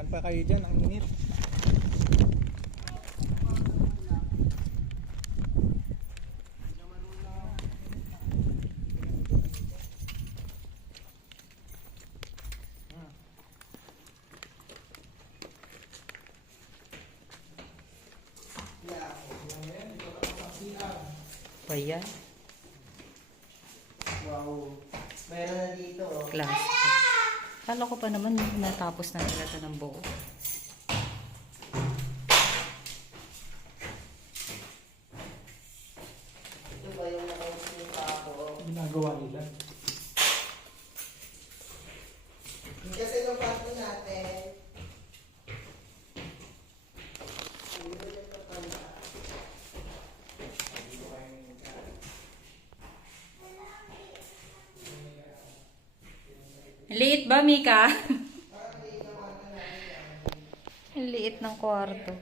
Saan pa kayo dyan? Ang init. Pa yan? Wow. Meron na dito. Oh. Class. Kala ko pa naman natapos na nila ito ng buo. Ito ba yung nakausing pa ako? Ginagawa nila. Kasi yung pato natin. Liit ba, Mika? Ang liit ng kwarto.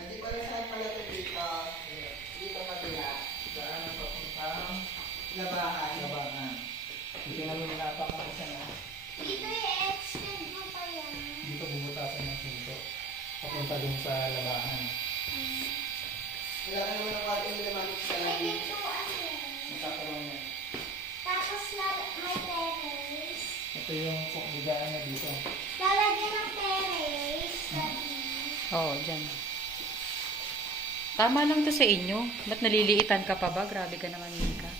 Hindi pa rin saan pala ito dito. Dito kabila. Saan ang papuntang Labahan. labangan? Dito namin napakan isa na. Dito i-extend mo pa yan. Dito bubutasan ng pinto. Papunta dun sa labangan. Wala ka naman ang pato nila mamit sa May labi. pintuan yan. Magkakaroon yan. Tapos may terrace. Ito yung bigaan na dito. Lalagyan ng terrace. Daddy. Oo, dyan. Tama lang to sa inyo. Ba't naliliitan ka pa ba? Grabe ka naman, Mika.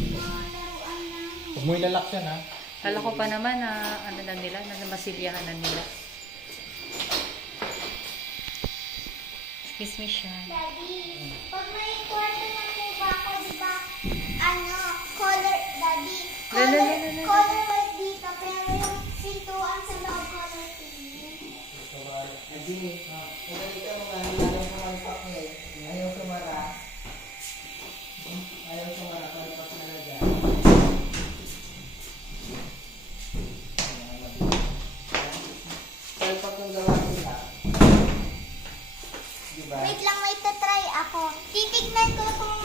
Mga laruan namin. Huwag mo ilalak yan ha. Kala ko pa naman na ano na nila, na masilyahan na nila. Excuse me, Sean. Daddy, pag may kwarto ng kuba ko, di ba? Ano, color, Daddy. Color white dito, pero yung pintuan sa loob color pink. Adi, magaling ka mga nilalang pumalpak niya eh. Ayaw sumara. Ayaw sumara, palpak na na dyan. Palpak yung gawa nila. Diba? Wait lang, may tatry ako. Titignan ko kung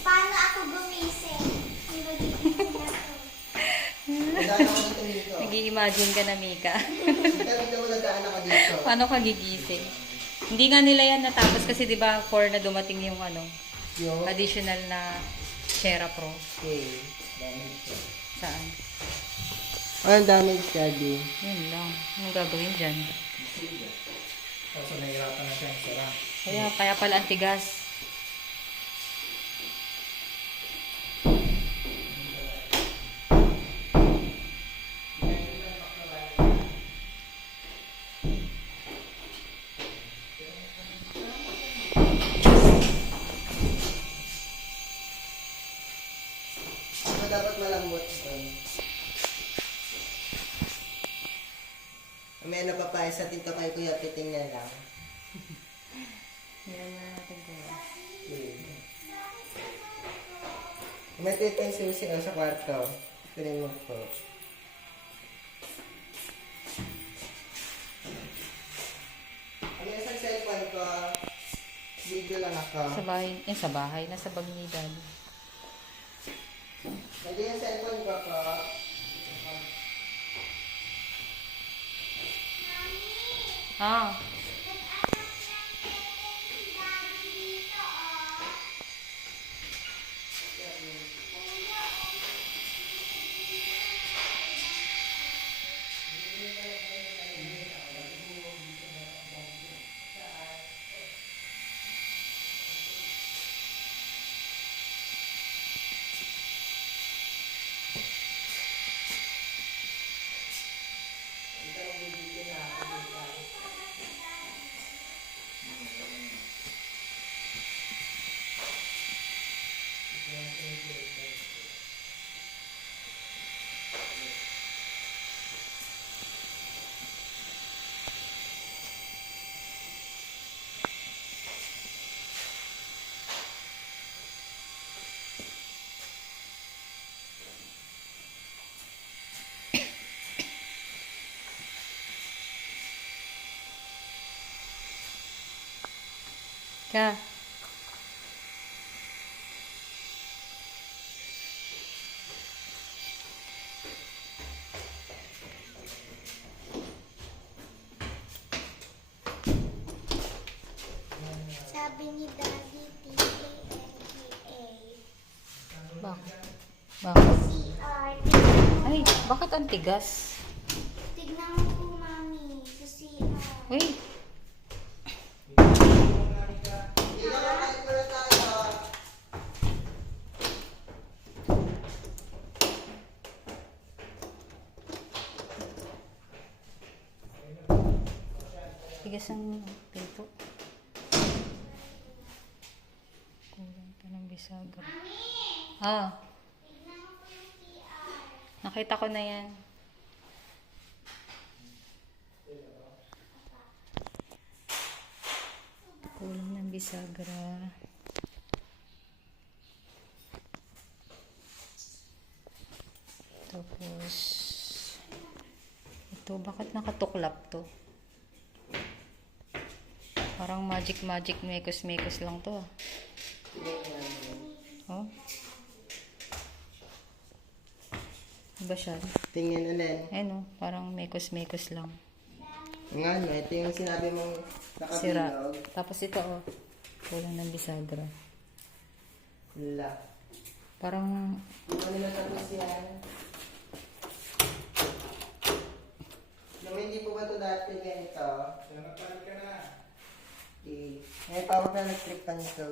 paano ako gumising. Ang gugising na to. Nadaan ako dito. Nag-i-imagine ka na, Mika. Dito mo nadaan ako dito. Paano ka gigising? Hindi nga nila yan natapos kasi 'di ba 4 na dumating yung ano, Yung, additional na Shera Pro. okay. Damage siya. Saan? Ang damage, Daddy. Yun lang. Anong gagawin dyan? Kaso nahihirapan na siya ang sara. Kaya pala ang tigas. Ano dapat malambot ito? May ano pa pa, sa tinto kay Kuya Piting na lang. Yan na natin ko. May tito yung susi sa kwarto. Piling mo po. Ano yung sa cellphone ko? Video lang ako. Sa bahay. Nasa bag ni Daddy. Hindi yung cellphone ko po. Ah, Ka. Sabi ni Daddy, T-A-N-T-A. Bakit? Bakit? CR. Ay, bakit ang tigas? Tignan mo po, Mami. Sa CR. Uy, Hindi na makain muna tayo. tigas ang pito. Kulang pa ng bisagra. Ah, Tignan mo po yung CR. nakita ko na yan. Kulang ng bisagra. Tapos, ito, bakit nakatuklap to? Parang magic mekos lang to. Oh. Diba siya? Tingnan ulit. Ayun oh, parang mekos lang. Nga no, ito yung sinabi mong Sira. nakabilog. Tapos ito oh, kulang ng bisagra. Wala. Parang, Hindi ko nila tapos yan. Nung hindi po ba ito dati ganito? Kaya nagpalit ka na. Okay. Ngayon pa ako na nag-trip pa nito.